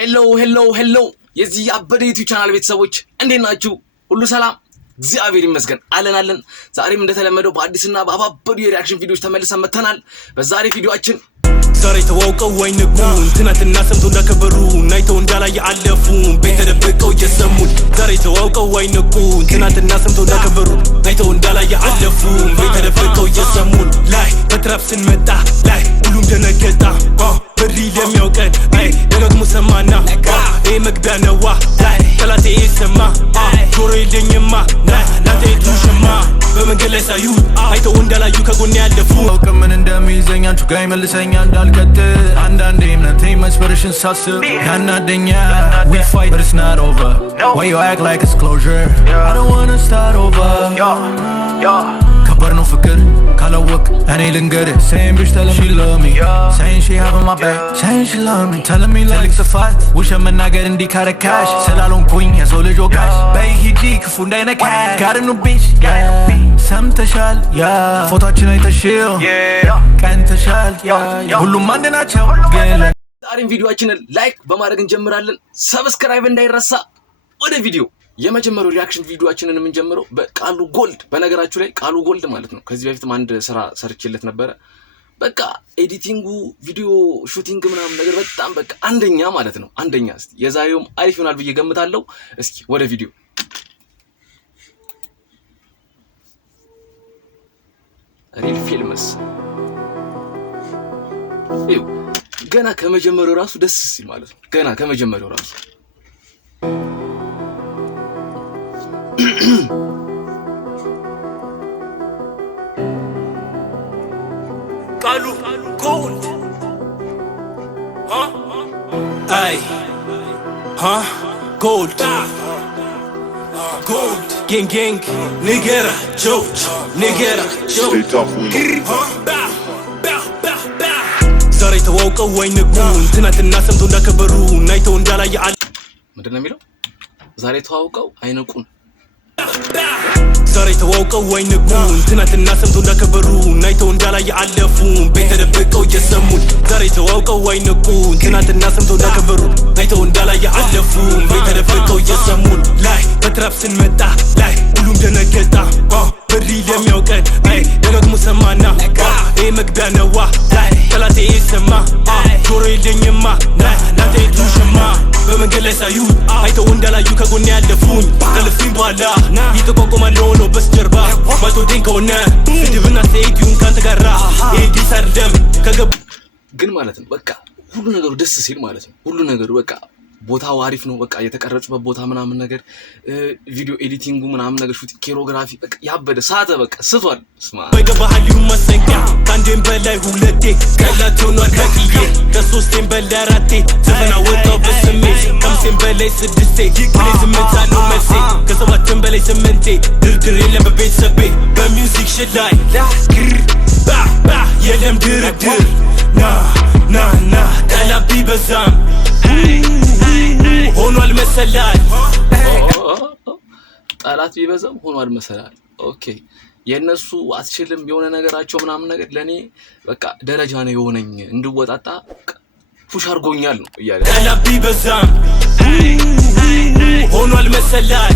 hello የዚህ አበደ ዩቲዩብ ቻናል ቤተሰቦች እንዴት ናችሁ? ሁሉ ሰላም እግዚአብሔር ይመስገን አለን። ዛሬም እንደተለመደው በአዲስና በአባበዱ የሪአክሽን ቪዲዮዎች ተመልሰን መተናል። በዛሬ ቪዲዮአችን ዛሬ ተዋውቀው ወይንቁ ትናንትና ሰምቶ እንዳከበሩ ናይተው እንዳላየ አለፉ ቤት ተደብቀው እየሰሙን። ዛሬ ተዋውቀው ወይንቁ ትናንትና ሰምቶ እንዳከበሩ ናይተው እንዳላየ አለፉ ቤት ተደብቀው እየሰሙን። ላይ በትራፕ ስንመጣ ላይ ሁሉም ደነገጣ በሪ ለሚያውቀን ደጋግሞ ሰማና መግቢያ ነዋ ላይ ጠላቴ ይሰማ ጆሮ የለኝማ ናቴ ዱሽማ በመንገድ ላይ ሳዩ አይተው እንዳላዩ ከጎኔ ያለፉ ከምን እንደሚይዘኝ አንቹ ጋር ይመልሰኛል እንዳልቀጥል አንዳንዴ እምነቴ መስፈርሽን ሳስብ ያናደኛል። We fight but it's not over. Why you act like it's closure? I don't wanna start over. ከባድ ነው ፍቅር ካላወቅ እኔ ልንገርህ saying bitch telling she love me saying she having my back saying she love me telling me like ስፋት ውሸት መናገር እንዲካረካሽ ስላልሆንኩኝ የሰው ልጅ ወቃሽ በይ ሂጂ ክፉ እንዳይነካሽ got a new bitch ሰምተሻል ፎቶችን አይተሽው ቀንተሻል ሁሉም አንድ ናቸው ግን ዛሬም ቪዲዮአችንን ላይክ በማድረግ እንጀምራለን። ሰብስክራይብ እንዳይረሳ። ወደ ቪዲዮ የመጀመሪያው ሪአክሽን ቪዲዮአችንን የምንጀምረው በቃሉ ጎልድ። በነገራችሁ ላይ ቃሉ ጎልድ ማለት ነው ከዚህ በፊትም አንድ ስራ ሰርችለት ነበር። በቃ ኤዲቲንጉ ቪዲዮ ሹቲንግ ምናምን ነገር በጣም በቃ አንደኛ ማለት ነው አንደኛ። እስቲ የዛሬውም አሪፍ ይሆናል ብዬ ገምታለሁ። እስኪ ወደ ቪዲዮ ሪል ፊልምስ ገና ከመጀመሪያው ራሱ ደስ ሲል ማለት ነው። ገና ከመጀመሪያው ራሱ ቃሉ ጎልድ አይ ጎልድ gang ንገራ ጆች ንገራ ጆች ዛሬ ተዋውቀው ወይንቁ ትናንትና ሰምቶ እንዳከበሩ ናይተው እንዳላየ ምንድን ነው የሚለው? ዛሬ ተዋውቀው አይንቁን ዛሬ ተዋውቀው ወይንቁ ትናንትና ሰምቶ እንዳከበሩ ናይተው እንዳላየ አለፉ ቤት ተደብቀው እየሰሙን። ዛሬ ተዋውቀው ወይንቁ ትናንትና ሰምቶ እንዳከበሩ ናይተው እንዳላየ አለፉ ቤት ተደብቀው እየሰሙን። ላይ በትራፕ ስንመጣ ላይ ሁሉም ደነገጣ በሪ ለሚያውቀን ደጋግሞ ሰማና መግቢያ ነዋ ላይ ጠላቴ ይሰማ ጆሮ የለኝማ ናቴ ዱሽማ በመንገድ ላይ ሳዩ አይተው እንዳላዩ ከጎኔ ያለፉኝ። ከልፊም በኋላ ይተቋቋማለሁ ነው በስጀርባ ማቶዴን ከሆነ ስድብና ሰይቲውን ካንተ ጋራ ኤዲስ አይደለም ከገብ ግን ማለት ነው። በቃ ሁሉ ነገሩ ደስ ሲል ማለት ነው። ሁሉ ነገሩ በቃ ቦታው አሪፍ ነው። በቃ የተቀረጹበት ቦታ ምናምን ነገር ቪዲዮ ኤዲቲንጉ ምናምን ነገር ሹት ኮሪዮግራፊ በቃ ያበደ ሳተ በቃ ስቷል። ስማ በገባህልዩ መሰንቂያ ካንዴም በላይ ሁለቴ ከላቸው ነው አርካቂዬ ከሶስቴም በላይ አራቴ ዘፈና ወጣው በስሜት ከምሴም በላይ ስድስቴ እኔ ስምንት አለው መልሴ ከሰባትም በላይ ስምንቴ ድርድር የለም በቤተሰቤ በሚውዚክ ሽት ላይ የለም ድርድር ና ጠላቢ በዛም ሆኗል መሰላል ጠላት ቢበዛም ሆኗል መሰላል። ኦኬ የነሱ አትችልም የሆነ ነገራቸው ምናምን ነገር ለኔ በቃ ደረጃ ነው የሆነኝ እንድወጣጣ ፑሽ አድርጎኛል ነው እያለ ጠላት ቢበዛም ሆኗል መሰላል።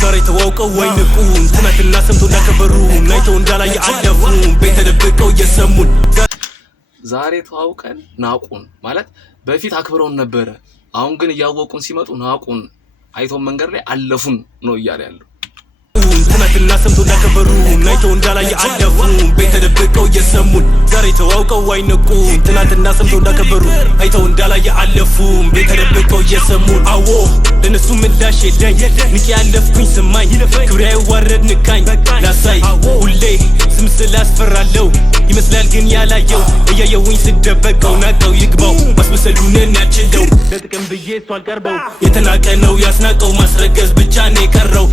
ዛሬ ተዋውቀው ወይንቁ ትናንትና ሰምቶ እንዳከበሩ ናይተው እንዳላየ አለፉ ቤት ተደብቀው እየሰሙን። ዛሬ ተዋውቀን ናቁን ማለት በፊት አክብረውን ነበረ። አሁን ግን እያወቁን ሲመጡ ናቁን አይተው መንገድ ላይ አለፉን ነው እያለ ያለው። ትናንትና ሰምቶ እንዳከበሩ ናይተው እንዳላየ አለፉ ቤት ተደብቀው እየሰሙን። ዛሬ ተዋውቀው ወይንቁ ትናንትና ሰምቶ እንዳከበሩ አይተው እንዳላየ አለፉ ቤት ተደብቀው እየሰሙን። አዎ ለነሱ ምላሽ የለኝ ንቂ ያለፍኩኝ ስማኝ ክብሬ አይዋረድ ንካኝ ላሳይ ሁሌ ስም ስላስፈራለው ይመስላል ግን ያላየው እያየውኝ ስደበቀው ናቀው ይግባው ማስመሰሉንን ያችለው ለጥቅም ብዬ እሱ አልቀርበው የተናቀ ነው ያስናቀው ማስረገዝ ብቻ ነው የቀረው።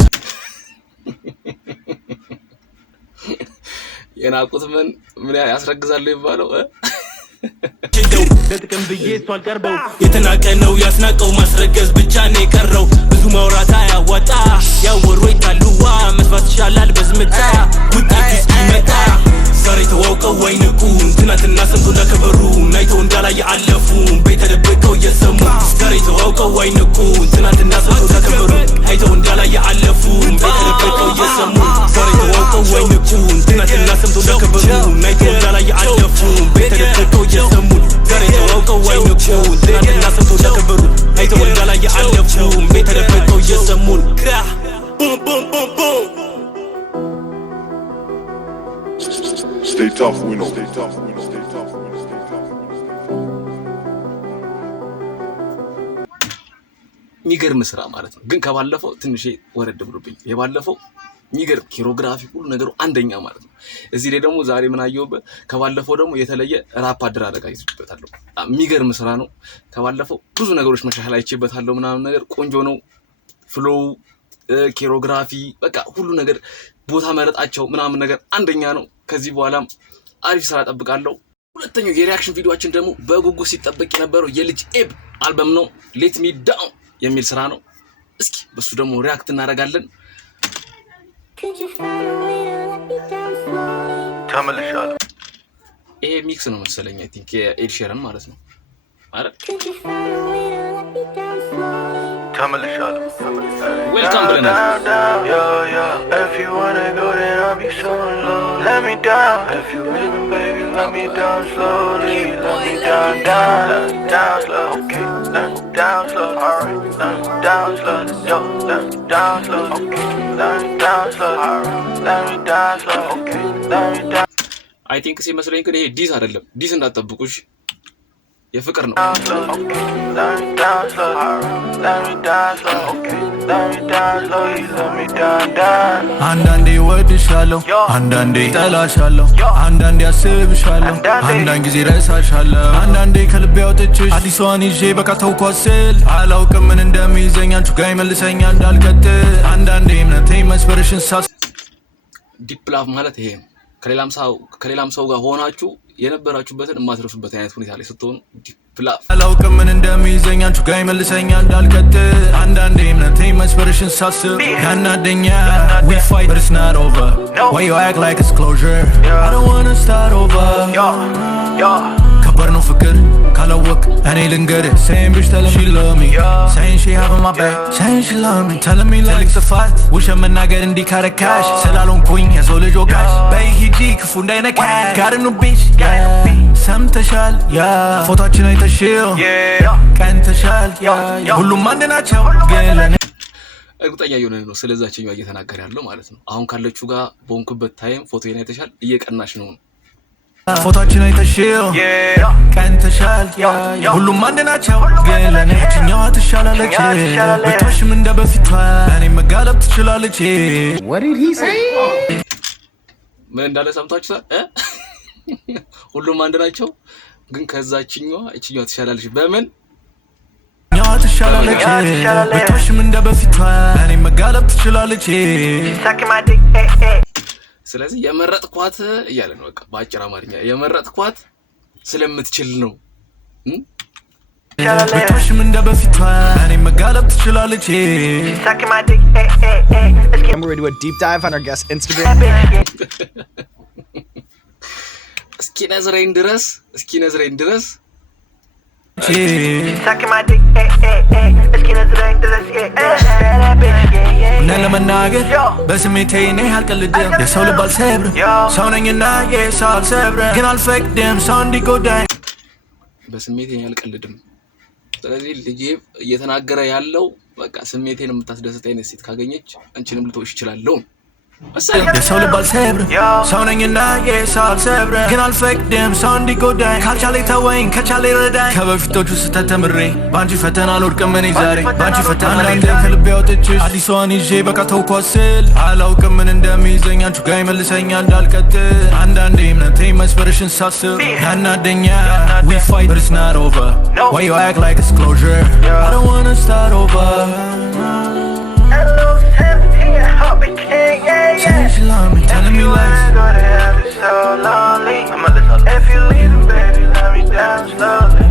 የናቁት ምን ያስረግዛሉ ይባለው ለጥቅም ብዬ እሱ አልቀርበው የተናቀ ነው ያስናቀው ማስረገዝ ብቻ ነው የቀረው። ብዙ ማውራት አያዋጣ ያወሩ ይታሉዋ መስማት ይሻላል በዝምታ ውጤት እስኪመጣ። ዛሬ ተዋውቀው ወይንቁ ትናንትና ሰምቶ እንዳከበሩ ናይተው እንዳላየ አለፉ ቤት ተደብቀው እየሰሙ ዛሬ ተዋውቀው አይነቁን ትናንትና ሰምተው ተከበሩ አይተው እንዳላየ አለፉ በተደበቀው እየሰሙ ዛሬ ተዋውቀው አይነቁን ትናንትና ሰምተው ተከበሩ አይተው እንዳላየ አለፉ በተደበቀው እየሰሙ ዛሬ ተዋውቀው አይነቁን ትናንትና ሰምተው ተከበሩ አይተው እንዳላየ አለፉ በተደበቀው እየሰሙ boom boom boom boom Stay tough, we know. Stay tough, we know. Stay tough, we know. Stay tough, we know. የሚገርም ስራ ማለት ነው። ግን ከባለፈው ትንሽ ወረድ ብሎብኝ የባለፈው የሚገርም ኪሮግራፊ ሁሉ ነገሩ አንደኛ ማለት ነው። እዚህ ላይ ደግሞ ዛሬ ምን አየሁበት ከባለፈው ደግሞ የተለየ ራፕ አደራረግ አይቼበታለሁ። የሚገርም ስራ ነው። ከባለፈው ብዙ ነገሮች መሻሻል አይቼበታለሁ። ምናምን ነገር ቆንጆ ነው። ፍሎው ኪሮግራፊ በቃ ሁሉ ነገር ቦታ መረጣቸው ምናምን ነገር አንደኛ ነው። ከዚህ በኋላም አሪፍ ስራ ጠብቃለሁ። ሁለተኛው የሪአክሽን ቪዲዮአችን ደግሞ በጉጉት ሲጠበቅ የነበረው የልጅ ኤብ አልበም ነው። ሌት ሚ ዳውን የሚል ስራ ነው። እስኪ በሱ ደግሞ ሪአክት እናደርጋለን። ተመልሻለሁ። ይሄ ሚክስ ነው መሰለኝ አይ ቲንክ የኤድ ሼረን ማለት ነው አይደል? ተመልሻለሁ። ዌልካም ብለናል። If you wanna go then I'll be so low. Let me down. If you leaving baby let me down slowly. Let me down, down slow. Okay, let me down slow. Alright, let me down slow. Yo, let me down slow. Okay, let me down slow. Alright, let me down slow. Okay, let me down. አይ ቲንክ ሲመስለኝ ግን ይሄ ዲስ አይደለም። ዲስ እንዳትጠብቁሽ የፍቅር ነው። አንዳንዴ ወድሻለሁ፣ አንዳንዴ ጠላሻለሁ፣ አንዳንዴ አስብሻለሁ፣ አንዳንድ ጊዜ ረሳሻለሁ፣ አንዳንዴ ከልቤ አውጥቼሽ አዲሷን ይዤ በቃ ተውኳት ስል አላውቅም ምን እንደሚይዘኝ አንቺ ጋር ይመልሰኛል እንዳልቀጥል አንዳንዴ እምነቴን መስበርሽን ሳስ ዲፕ ላቭ ማለት ይሄ ነው። ከሌላም ሰው ጋር ሆናችሁ የነበራችሁበትን የማትረሱበት አይነት ሁኔታ ላይ ስትሆኑ ዲፕ ላቭ አላውቅም ምን እንደሚይዘኝ አንቺ ጋር ይመልሰኛል እንዳልቀጥል አንዳንዴ እምነቴን መስበርሽን ሳስብ ያናደኛል We fight but it's not over Why you act like it's closure I don't wanna start over ከባድ ነው ፍቅር ካላወቅ እኔ ልንገርህ Saying bitch telling she love me Saying she having my back Saying she love me Telling me like ጥፋት ውሸት መናገር እንዲህ ካረካሽ ስላልሆንኩኝ የሰው ልጅ ወቃሽ በይ ሂጂ ክፉ እንዳይነካሽ Got a new bitch ሰምተሻል ፎቶችን አይተሽው ቀንተሻል ሁሉም አንድ ናቸው ግን ለኔ እርግጠኛ የሆነ ነው ስለዛችኛው እየተናገረ ያለው ማለት ነው። አሁን ካለችው ጋር በሆንኩበት ታይም ፎቶዬን አይተሻል እየቀናሽ ነው ፎቶችን አይተሽው ቀንተሻል ሁሉም አንድ ናቸው ግን ለኔ እኛዋ ትሻላለች ብትወሽም እንደ በፊቷ እኔ መጋለብ ትችላለች What did he say? ምን እንዳለ ሰምታችኋል? ሁሉም አንድ ናቸው ግን ከዛችኛዋ እቺኛዋ ትሻላለች በምን እኛዋ ትሻላለች ብትወሽም እንደ በፊቷ እኔ መጋለብ ትችላለች ስለዚህ የመረጥኳት እያለ ነው። በቃ በአጭር አማርኛ የመረጥኳት ስለምትችል ነው። ብትወሽም እንደ በፊቷ እኔ መጋለብ ትችላለች And we're gonna do a deep dive on our guest Instagram. እስኪ ነዝረኝ ድረስ እውነት ለመናገር በስሜቴ እኔ አልቀልድም የሰው ልብ አልሰብርም ሰው ነኝና የሰው አልሰብርም ግን አልፈቅድም ሰው እንዲጎዳኝ በስሜቴ እኔ አልቀልድም። ስለዚህ ልጄ እየተናገረ ያለው በቃ ስሜቴን የምታስደስት አይነት ሴት ካገኘች አንቺንም ልትወሽ ይችላልው የሰው ልብ አልሰብርም ሰው ነኝና የሰው አልሰብርም ግን አልፈቅድም ሰው እንዲጎዳኝ ካልቻለ ተወኝ ከቻለ ይረዳኝ ከበፊቶቹ ስህተት ተምሬ በአንቺ ፈተና አልወድቅም እኔ ዛሬ በአንቺ ፈተና አንዳንዴ ከልቤ አውጥቼሽ አዲሷን ይዤ በቃ ተውኳት ስል አላውቅም ምን እንደሚይዘኝ አንቺ ጋር ይመልሰኛል እንዳልቀጥል አንዳንዴ እምነቴን መስበርሽን ሳስብ ያናደኛል We fight but it's not over Why you act like it's closure I don't wanna start over Saying she love me, telling me lies If you leaving baby, let me down slowly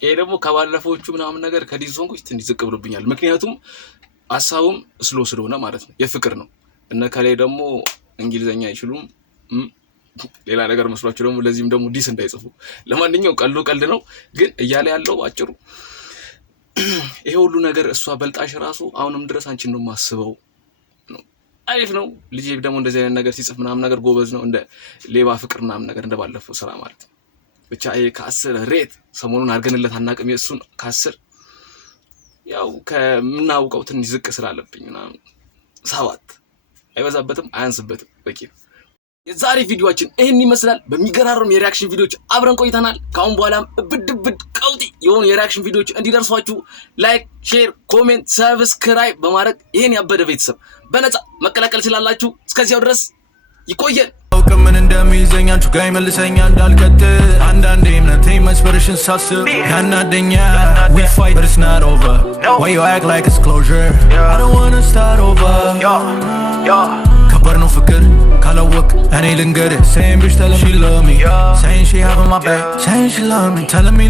ይሄ ደግሞ ከባለፈዎቹ ምናምን ነገር ከዲስ ሶንጎች ትንሽ ዝቅ ብሎብኛል። ምክንያቱም ሀሳቡም ስሎ ስለሆነ ማለት ነው። የፍቅር ነው። እነ ከላይ ደግሞ እንግሊዘኛ አይችሉም ሌላ ነገር መስሏችሁ ደግሞ ለዚህም ደግሞ ዲስ እንዳይጽፉ። ለማንኛውም ቀልድ ነው ግን እያለ ያለው አጭሩ ይሄ ሁሉ ነገር እሷ በልጣሽ ራሱ አሁንም ድረስ አንቺን ነው ማስበው ነው። አሪፍ ነው። ልጄ ደግሞ እንደዚህ አይነት ነገር ሲጽፍ ምናምን ነገር ጎበዝ ነው። እንደ ሌባ ፍቅር ምናምን ነገር እንደባለፈው ስራ ማለት ነው። ብቻ ይሄ ከ10 ሬት ሰሞኑን አድርገንለት አናውቅም። የእሱን ከ10 ያው ከምናውቀው ትንሽ ዝቅ ስላለብኝ ምናምን 7 አይበዛበትም አያንስበትም በቂ ነው። የዛሬ ቪዲዮአችን ይሄን ይመስላል። በሚገራረም የሪአክሽን ቪዲዮዎች አብረን ቆይተናል። ካሁን በኋላም ብድብድ ቀውጢ የሆኑ የሪአክሽን ቪዲዮዎች እንዲደርሷችሁ ላይክ፣ ሼር፣ ኮሜንት፣ ሰብስክራይብ በማድረግ ይሄን ያበደ ቤተሰብ በነፃ መቀላቀል ስላላችሁ እስከዚያው ድረስ ይቆየን። ምን እንደሚይዘኝ አንቺ ጋር ይመልሰኛል እንዳልቀጥል አንዳንዴ እምነቴ መስፈርሽን ሳስብ ያናደኛል We fight but it's not over Why you act like it's closure I don't wanna start over ከባድ ነው ፍቅር ካላወቅ እኔ ልንገርህ Saying bitch telling me she love me Saying she having my back Saying she love me Telling me